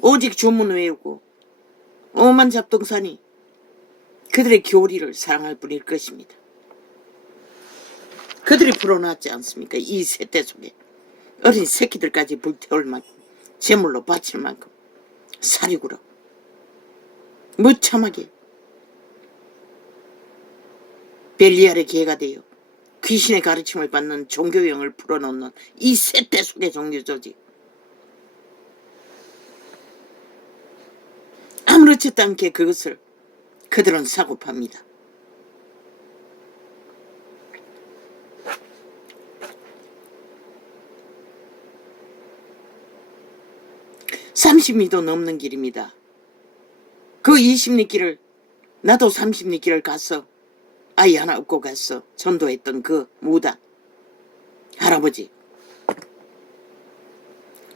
오직 주문 외우고 오만 잡동사니 그들의 교리를 사랑할 뿐일 것입니다. 그들이 불어넣지 않습니까? 이 세대 속에 어린 새끼들까지 불태울 만큼 제물로 바칠 만큼 사리구로 무참하게 벨리알의 개가 되어 귀신의 가르침을 받는 종교형을 풀어놓는 이 세대 속의 종교조직. 아무렇지도 않게 그것을 그들은 사고 팝니다. (30리도) 넘는 길입니다. 그 20리길을 나도 30리길을 갔어. 아이 하나 업고 갔어. 전도했던 그 무당 할아버지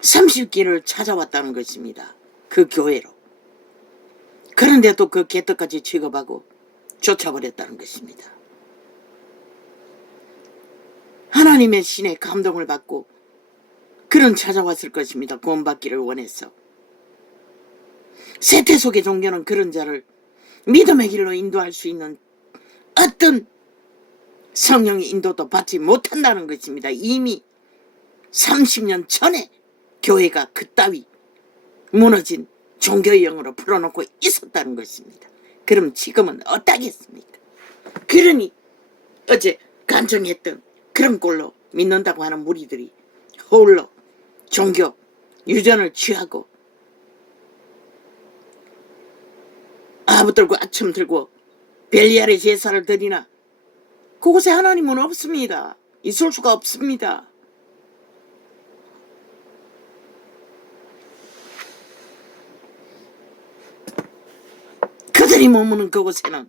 30길을 찾아왔다는 것입니다. 그 교회로. 그런데도 그 개떡같이 취급하고 쫓아버렸다는 것입니다. 하나님의 신의 감동을 받고 그런 찾아왔을 것입니다. 구원받기를 원해서. 세태 속의 종교는 그런 자를 믿음의 길로 인도할 수 있는 어떤 성령의 인도도 받지 못한다는 것입니다. 이미 30년 전에 교회가 그따위 무너진 종교의 영으로 풀어놓고 있었다는 것입니다. 그럼 지금은 어떠겠습니까? 그러니 어제 간청했던 그런 꼴로 믿는다고 하는 무리들이 홀로 종교 유전을 취하고 아부 들고 아첨 들고 벨리알의 제사를 드리나 그곳에 하나님은 없습니다. 있을 수가 없습니다. 그들이 머무는 그곳에는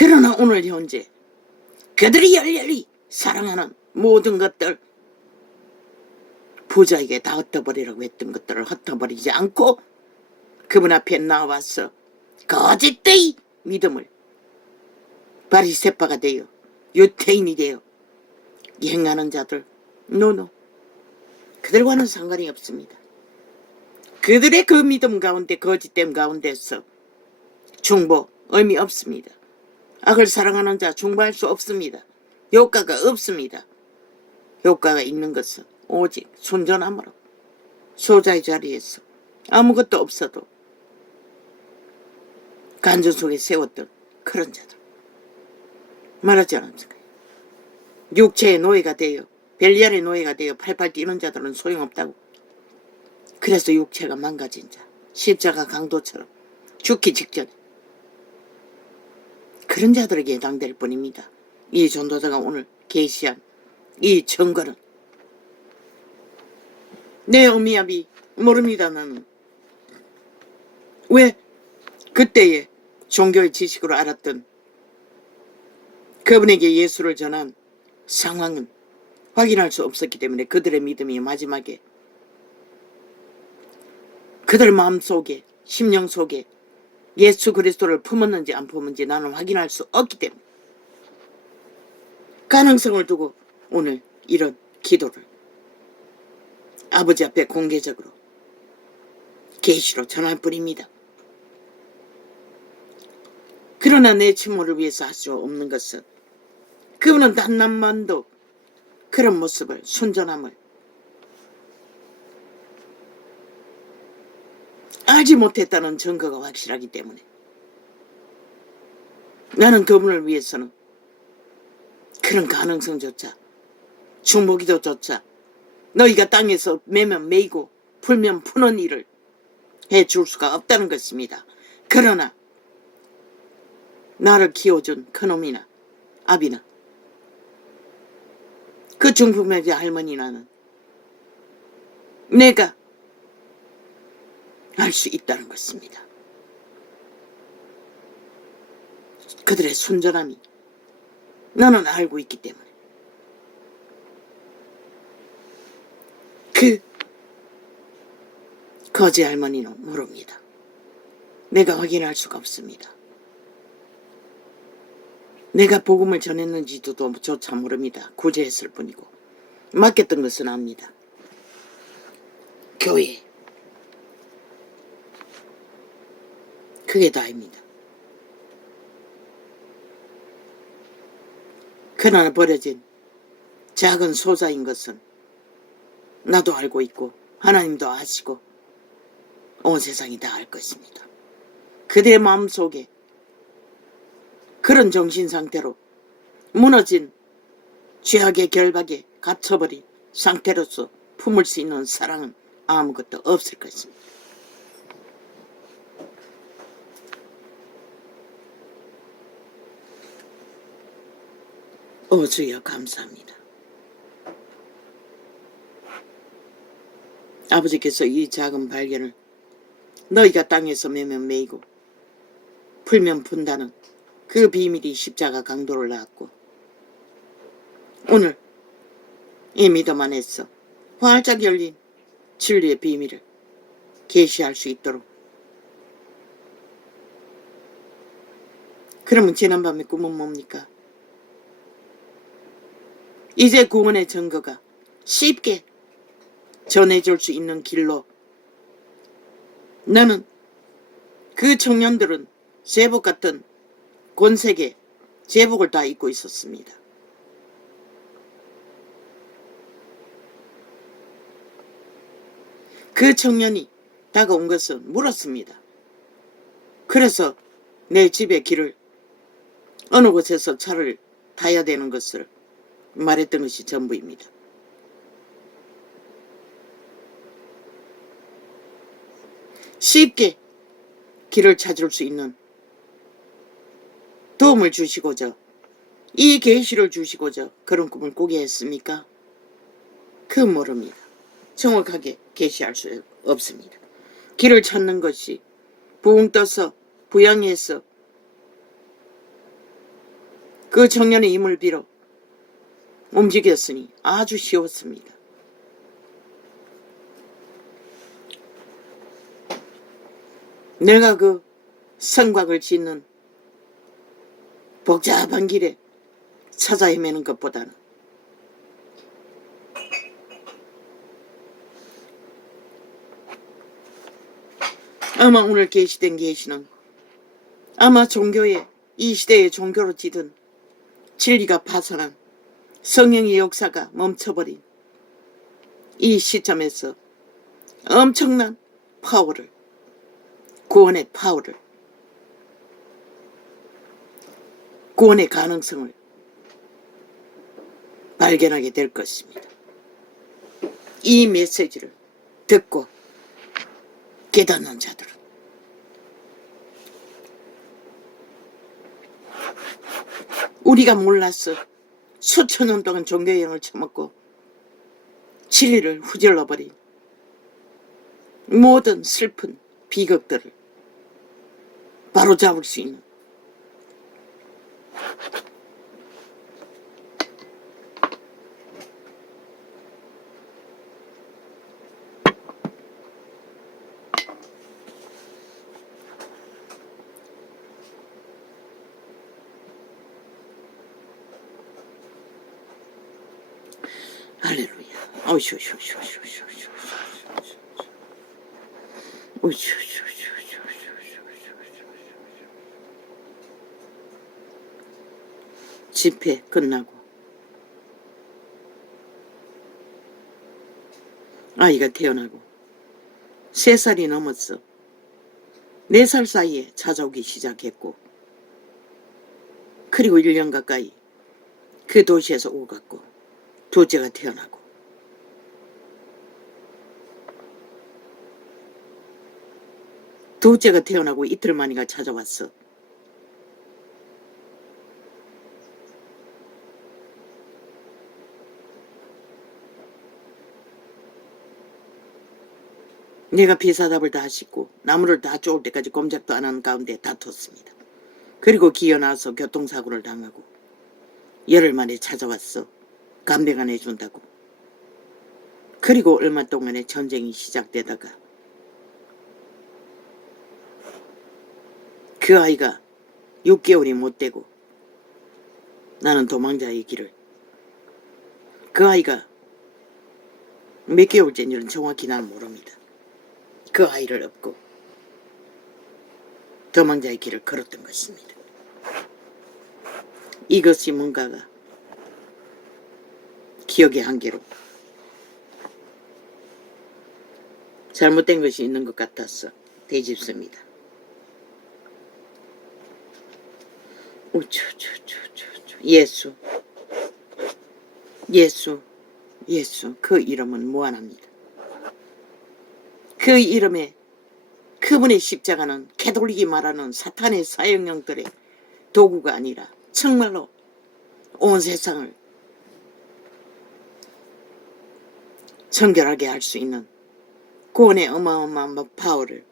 그러나 오늘 현재 그들이 열렬히 사랑하는 모든 것들, 부자에게 다 흩어버리라고 했던 것들을 흩어버리지 않고 그분 앞에 나와서 거짓되이 믿음을 바리새파가 되어 유태인이 되어 행하는 자들, 노노, 그들과는 상관이 없습니다. 그들의 그 믿음 가운데, 거짓됨 가운데서 중보 의미 없습니다. 악을 사랑하는 자 중보할 수 없습니다. 효과가 없습니다. 효과가 있는 것은 오직 순전함으로 소자의 자리에서 아무것도 없어도 간전 속에 세웠던 그런 자들 말하지 않았습니까? 육체의 노예가 되어 벨리알의 노예가 되어 팔팔 뛰는 자들은 소용없다고. 그래서 육체가 망가진 자, 십자가 강도처럼 죽기 직전에 그런 자들에게 해당될 뿐입니다. 이 전도자가 오늘 계시한 이 증거는 내 어미압이 모릅니다. 나는 왜 그때의 종교의 지식으로 알았던 그분에게 예수를 전한 상황은 확인할 수 없었기 때문에 그들의 믿음이 마지막에 그들 마음속에 심령 속에 예수 그리스도를 품었는지 안 품었는지 나는 확인할 수 없기 때문에 가능성을 두고 오늘 이런 기도를 아버지 앞에 공개적으로 계시로 전할 뿐입니다. 그러나 내 친모를 위해서 할 수 없는 것은 그분은 단남만도 그런 모습을, 순전함을 알지 못했다는 증거가 확실하기 때문에 나는 그분을 위해서는 그런 가능성조차, 중보기도조차 너희가 땅에서 매면 매이고 풀면 푸는 일을 해줄 수가 없다는 것입니다. 그러나 나를 키워준 큰어미나 아비나 그 중풍매자 할머니나는 내가 알 수 있다는 것입니다. 그들의 순전함이 나는 알고 있기 때문에 거지 할머니는 모릅니다. 내가 확인할 수가 없습니다. 내가 복음을 전했는지도 조차 모릅니다. 구제했을 뿐이고 맡겼던 것은 압니다. 교회, 그게 다입니다. 그러나 버려진 작은 소자인 것은 나도 알고 있고 하나님도 아시고 온 세상이 다 알 것입니다. 그대의 마음속에 그런 정신상태로 무너진 죄악의 결박에 갇혀버린 상태로서 품을 수 있는 사랑은 아무것도 없을 것입니다. 오 주여 감사합니다. 아버지께서 이 작은 발견을 너희가 땅에서 매면 매이고 풀면 푼다는 그 비밀이 십자가 강도를 낳았고 오늘 이 믿음 안에서 활짝 열린 진리의 비밀을 계시할 수 있도록 그러면 지난밤의 꿈은 뭡니까? 이제 구원의 증거가 쉽게 전해줄 수 있는 길로 나는 그 청년들은 제복 같은 권색의 제복을 다 입고 있었습니다. 그 청년이 다가온 것은 물었습니다. 그래서 내 집의 길을 어느 곳에서 차를 타야 되는 것을 말했던 것이 전부입니다. 쉽게 길을 찾을 수 있는 도움을 주시고자 이 계시를 주시고자 그런 꿈을 꾸게 했습니까? 그 모릅니다. 정확하게 계시할 수 없습니다. 길을 찾는 것이 붕 떠서 부양해서 그 청년의 힘을 빌어 움직였으니 아주 쉬웠습니다. 내가 그 성곽을 짓는 복잡한 길에 찾아 헤매는 것보다는 아마 오늘 계시된 계시는 아마 종교의 이 시대의 종교로 지든 진리가 파손한 성령의 역사가 멈춰버린 이 시점에서 엄청난 파워를 구원의 파워를 구원의 가능성을 발견하게 될 것입니다. 이 메시지를 듣고 깨닫는 자들은 우리가 몰라서 수천 년 동안 종교형을 처먹고 진리를 후질러버린 모든 슬픈 비극들을 바로잡을 수 있는 할렐루야. 집회 끝나고 아이가 태어나고 3살이 넘었어. 4살 사이에 찾아오기 시작했고 그리고 1년 가까이 그 도시에서 오갔고 둘째가 태어나고 둘째가 태어나고 이틀 만이가 찾아왔어. 내가 비사답을 다 싣고 나무를 다 쪼을 때까지 꼼짝도 안 하는 가운데 다퉜습니다. 그리고 기어나와서 교통사고를 당하고 열흘 만에 찾아왔어. 감백 안 해준다고. 그리고 얼마 동안에 전쟁이 시작되다가 그 아이가 6개월이 못 되고 나는 도망자의 길을, 그 아이가 몇 개월째인지는 정확히 나는 모릅니다. 그 아이를 업고 도망자의 길을 걸었던 것입니다. 이것이 뭔가가 기억의 한계로 잘못된 것이 있는 것 같아서 되짚습니다. 예수, 예수, 예수, 그 이름은 무한합니다. 그 이름에 그분의 십자가는 캐톨릭이 말하는 사탄의 사형령들의 도구가 아니라 정말로 온 세상을 정결하게 할 수 있는 구원의 어마어마한 파워를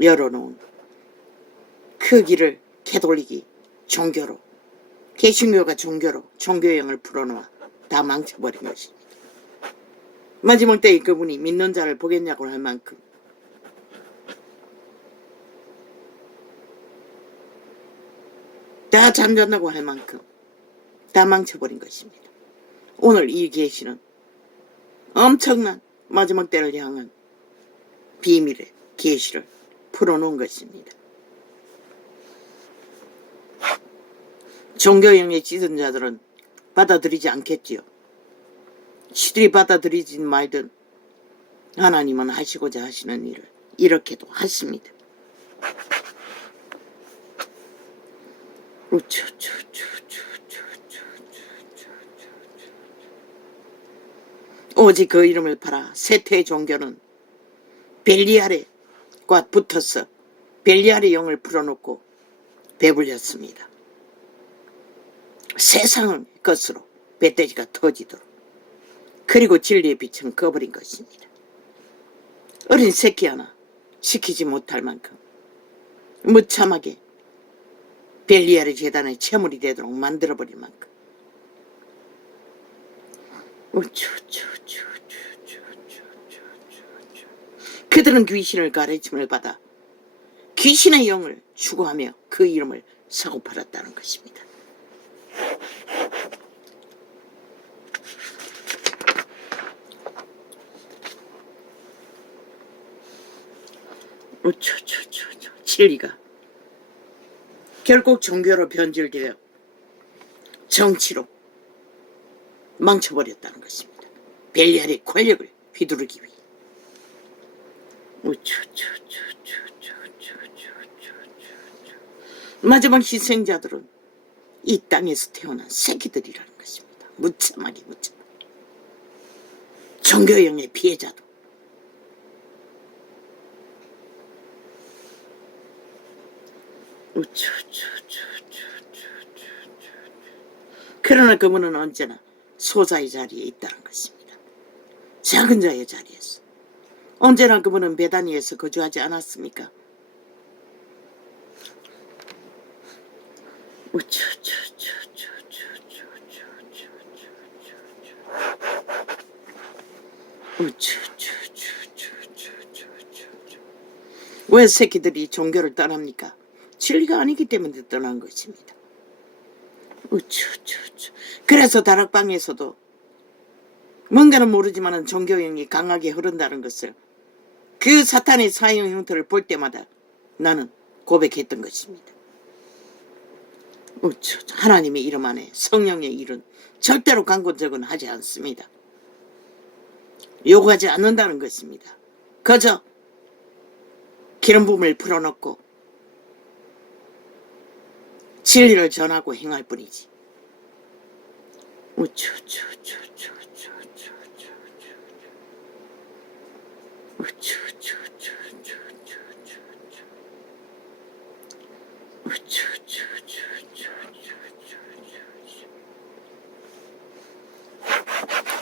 열어놓은 그 길을 캐톨릭이 종교로, 개신교가 종교로 종교형을 풀어놓아 다 망쳐버린 것입니다. 마지막 때에 그분이 믿는 자를 보겠냐고 할 만큼 다 잠잠다고 할 만큼 다 망쳐버린 것입니다. 오늘 이 계시는 엄청난 마지막 때를 향한 비밀의 계시를 풀어놓은 것입니다. 종교형에 찌든 자들은 받아들이지 않겠지요. 시들이 받아들이진 말든 하나님은 하시고자 하시는 일을 이렇게도 하십니다. 오직 그 이름을 팔아 세태의 종교는 벨리알과 붙어서 벨리알의 영을 풀어놓고 배불렸습니다. 세상을 것으로 배돼지가 터지도록, 그리고 진리의 빛은 꺼버린 것입니다. 어린 새끼 하나 시키지 못할 만큼 무참하게 벨리알의 재단의 채물이 되도록 만들어버릴 만큼 그들은 귀신을 가르침을 받아 귀신의 영을 추구하며 그 이름을 사고 팔았다는 것입니다. 진리가 결국 종교로 변질되어 정치로 망쳐버렸다는 것입니다. 벨리알의 권력을 휘두르기 위해. 마지막 희생자들은 이 땅에서 태어난 새끼들이라는 것입니다. 무참하게. 종교형의 피해자도 그러나 그분은 언제나 소자의 자리에 있다는 것입니다. 작은 자의 자리에서. 언제나 그분은 베다니에서 거주하지 않았습니까? 왜 새끼들이 종교를 떠납니까? 진리가 아니기 때문에 떠난 것입니다. 그래서 다락방에서도 뭔가는 모르지만 종교형이 강하게 흐른다는 것을, 그 사탄의 사형 형태를 볼 때마다 나는 고백했던 것입니다. 하나님의 이름 안에 성령의 일은 절대로 강권적은 하지 않습니다. 요구하지 않는다는 것입니다. 그저 기름 부음을 풀어놓고 진리를 전하고 행할 뿐이지.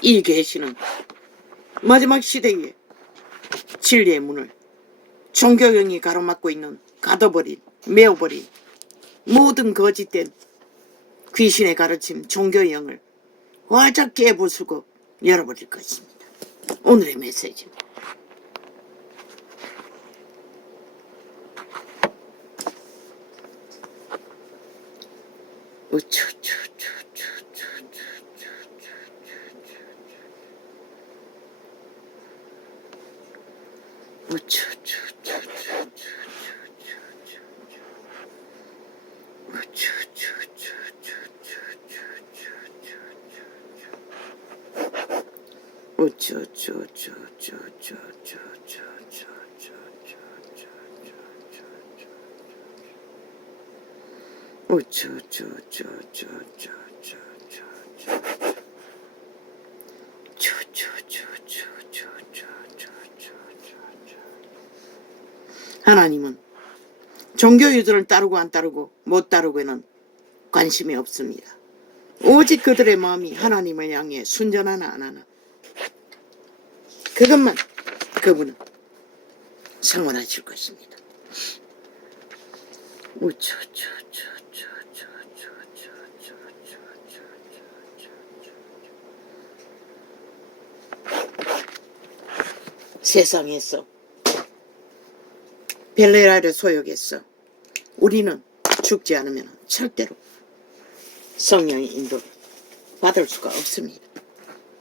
이 계시는 마지막 시대에 진리의 문을 종교형이 가로막고 있는 가둬버린, 메어버린 모든 거짓된 귀신의 가르침, 종교형을 활짝 깨부수고 열어버릴 것입니다. 오늘의 메시지입니다. 하나님은 종교유들을 따르고 안 따르고 못 따르고는 관심이 없습니다. 오직 그들의 마음이 하나님을 향해 순전하나 안 하나, 그것만 그분은 상관하실 것입니다. 세상에서 벨레라를 소욕했어. 우리는 죽지 않으면 절대로 성령의 인도를 받을 수가 없습니다.